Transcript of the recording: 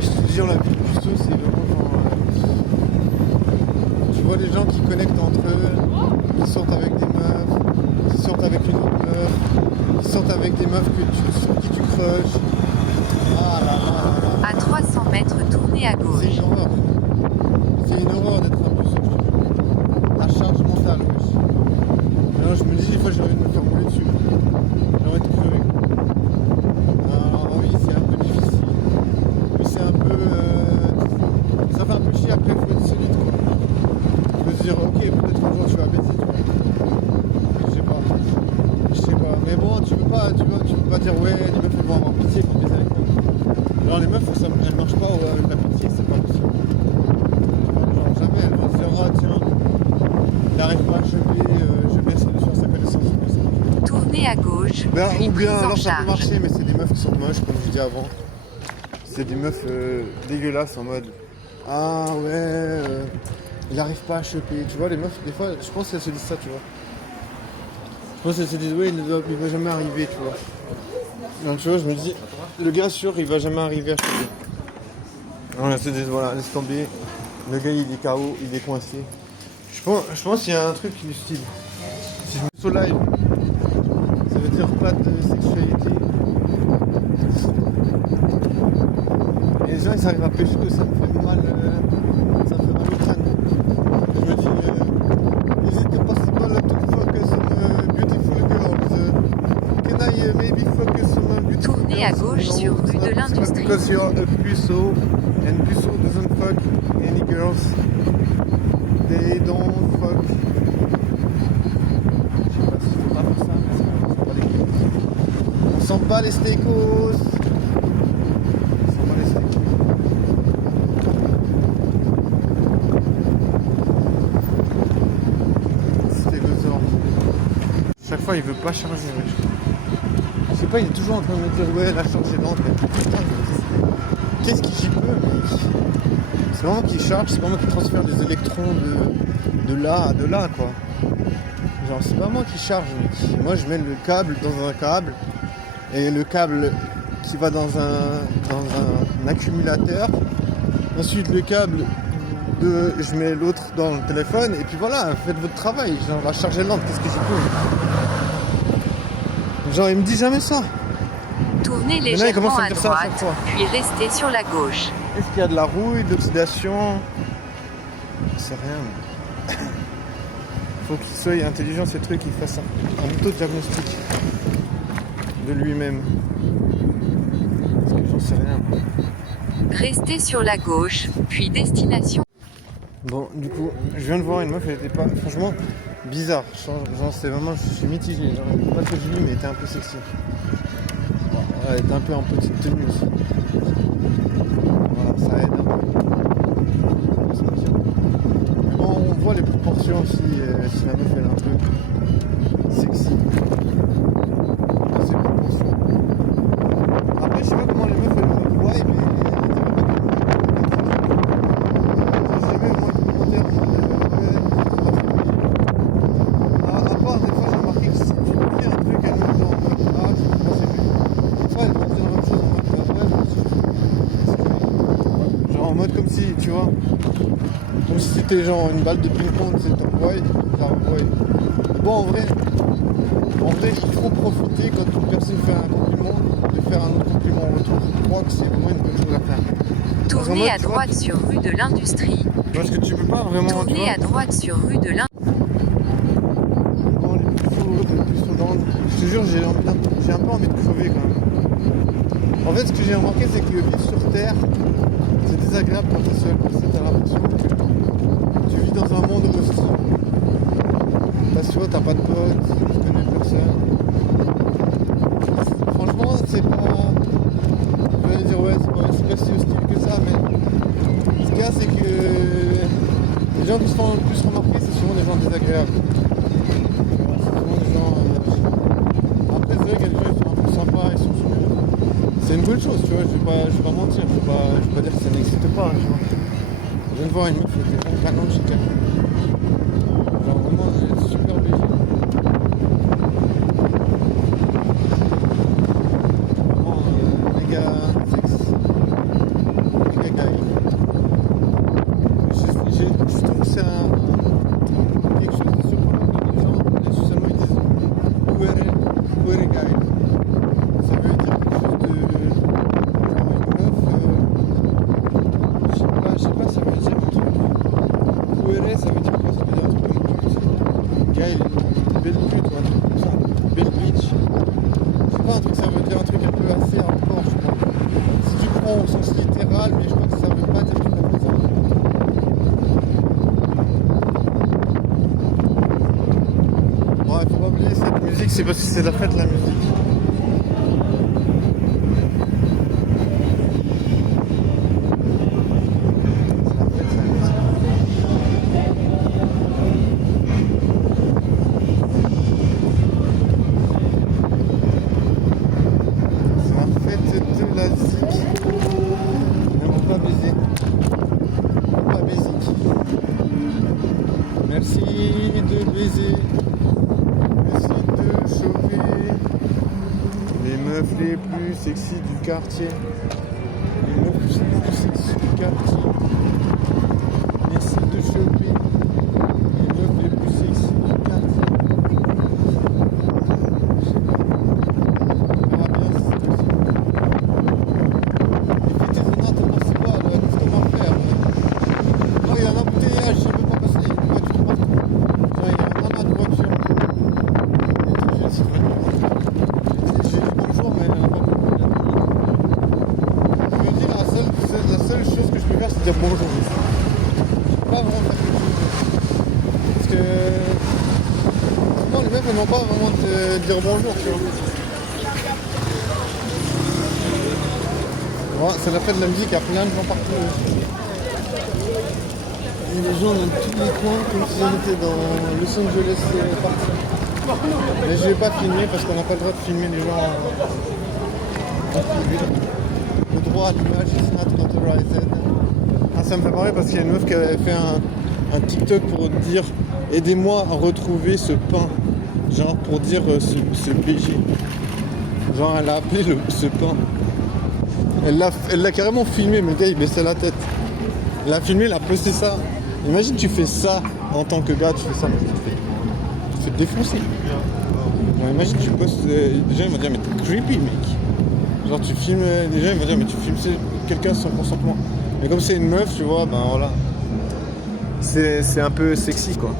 je te jure, la vie de puceau, c'est vraiment genre. Tu vois les gens qui connectent entre eux, qui sortent avec des meufs, qui sortent avec une autre meuf, qui sortent avec des meufs sur qui tu crushes. Ah là là là là. À 300 mètres, tournez à C'est gauche. une horreur. C'est une horreur d'être un puceau, je te jure. La charge mentale, wesh. Alors, je me dis, des fois, j'ai envie de me faire rouler dessus. J'ai envie de crever. Alors, oui, c'est un peu difficile. Mais c'est un peu. Ça fait un peu chier après, il faut être solide, quoi. Il faut se dire, ok, peut-être un jour tu vas baisser, tu vois. Je sais pas. Je sais pas. Mais bon, tu peux pas dire, ouais, les meufs elles vont avoir pitié pour baiser avec moi. Alors, les meufs, elles marchent pas ouais, avec la pitié, c'est pas possible. Genre, jamais, elles vont se dire, ah tiens, il n'arrive pas à choper, je vais essayer de faire sa connaissance. Tournez à gauche, Ben, puis ou bien, prise en alors ça peut charge. marcher, mais c'est des meufs qui sont moches, comme je dis avant. C'est des meufs dégueulasses en mode, ah ouais, il n'arrive pas à choper. Tu vois, les meufs, des fois, je pense qu'elles se disent ça, tu vois. Je pense qu'elles se disent, ouais, il va jamais arriver, tu vois. Donc, tu vois, je me dis, le gars sûr, il va jamais arriver à choper. Alors, elles se disent, voilà, laisse tomber. Le gars, il est KO, il est coincé. Je pense qu'il y a un truc du style. Si je me sens live, ça veut dire pas de sexualité. Et les gens ils arrivent à pêcher que ça me fait mal, ça me fait mal au crâne. Je me dis, is it possible to focus on beautiful girls? Can I maybe focus on beautiful Tournez à girls? gauche No, sur it's rue not- de it's not l'Industrie. Because you're a puceau, and puceau doesn't fuck any girls. They don't fuck. Je sais pas si faut pas faire ça, mais c'est pas les couilles. On sent pas les steakos. On sent pas les steakos. Stégosaure. Chaque fois il veut pas charger. Je sais pas, il est toujours en train de me dire ouais la charge est lente. Mais putain, qu'est-ce qu'il j'y peux mec? C'est vraiment qu'il charge, c'est vraiment qu'il transfère des électrons de là à de là quoi. Genre c'est pas moi qui charge mec. Moi je mets le câble dans un câble et le câble qui va dans un accumulateur. Ensuite le câble je mets l'autre dans le téléphone et puis voilà, faites votre travail. Genre la charge est lente, qu'est-ce que j'y peux? Genre il me dit jamais ça. Tournez il légèrement commence à me à dire ça à chaque droite, fois. puis restez sur la gauche. Est-ce qu'il y a de la rouille, de l'oxydation? C'est rien. Faut qu'il soit intelligent ce truc, qu'il fasse un auto-diagnostic de lui-même. Parce que j'en sais rien. Moi. Restez sur la gauche, puis destination. Bon, du coup, je viens de voir une meuf, elle était pas, franchement, bizarre. Genre, c'est vraiment, je suis mitigé. Genre, pas que j'ai vu, mais elle était un peu sexy. Bon, elle était un peu en petite tenue aussi. Voilà, ça aide un peu. Mais bon, on voit les proportions si la meuf elle a un truc sexy. Dans ses proportions. Après, je sais pas comment les meufs elles le voient, mais j'ai jamais au moins de commentaires. À part, des fois, j'ai remarqué que si tu me dis un truc, elles me disent en mode ah, je sais pas, c'est lui. Des fois, elles vont dire la même chose en mode ouais, je me suis genre en mode comme si, tu vois, comme si c'était genre une balle de ping-pong, c'est ton ouais, genre ouais. Bon, en vrai, il faut profiter quand une personne fait un compliment, de faire un autre compliment en retour. Je crois que c'est vraiment une bonne chose à faire. Tournez à droite sur rue de l'Industrie. Parce que tu peux pas vraiment. Tournez à droite sur rue de l'Industrie. Dans les puceaux dans. Je te jure, j'ai un peu envie de crever quand même. En fait, ce que j'ai remarqué, c'est que vivre sur Terre, c'est désagréable quand t'es seul. Parce que t'as l'impression que tu vis dans un monde hostile. Parce que tu vois, t'as pas de potes, tu connais personne. Franchement, c'est pas. Je vais dire, ouais, c'est pas si hostile que ça, mais. Ce qu'il y a, c'est que. Les gens qui se font le plus remarquer, c'est souvent des gens désagréables. C'est souvent des gens. Après, c'est vrai qu'il y a des gens qui sont un peu sympas, ils sont souriants. C'est une bonne chose, tu vois, je vais pas mentir, je vais pas dire que ça n'existe pas, tu vois. Je viens de voir une meuf qui était vraiment gagnante chez elle. Genre vraiment, elle est super belle. Vraiment, méga sexe. vraiment au sens littéral, mais je crois que ça veut pas dire tout à fait ça. Bon, il faut pas oublier cette musique, c'est parce que c'est la fête de la musique. Merci de baiser, merci de choper les meufs les plus sexy du quartier. Les meufs les plus sexy du quartier. Merci de choper les meufs les plus sexy du quartier. On verra bien si c'est possible. Écoutez, c'est n'importe quoi, qu'est-ce qu'on va faire? Non, il y a un embouteillage, je ne peux pas passer. Dire bonjour. Je peux pas vraiment faire quelque chose. Parce que moi les mecs n'ont pas vraiment de dire bonjour, tu vois. Bon, c'est la fête de la musique, il y a plein de gens partout. Et les gens dans tous les coins comme si on était dans Los Angeles party. Mais je vais pas filmer parce qu'on n'a pas le droit de filmer les gens en ville. Le droit à l'image is not authorized. Ah, ça me fait marrer parce qu'il y a une meuf qui avait fait un TikTok pour dire aidez-moi à retrouver ce pain. Genre pour dire ce BG. Genre elle a appelé ce pain. Elle l'a carrément filmé, mais le gars il baissait la tête. Elle l'a filmé, elle a posté ça. Imagine tu fais ça en tant que gars, tu fais ça, tu te fais défoncer. Genre, imagine tu postes, les gens ils vont dire mais t'es creepy mec. Genre tu filmes, les gens ils vont dire mais tu filmes quelqu'un sans consentement. Mais comme c'est une meuf, tu vois, ben voilà. C'est un peu sexy quoi.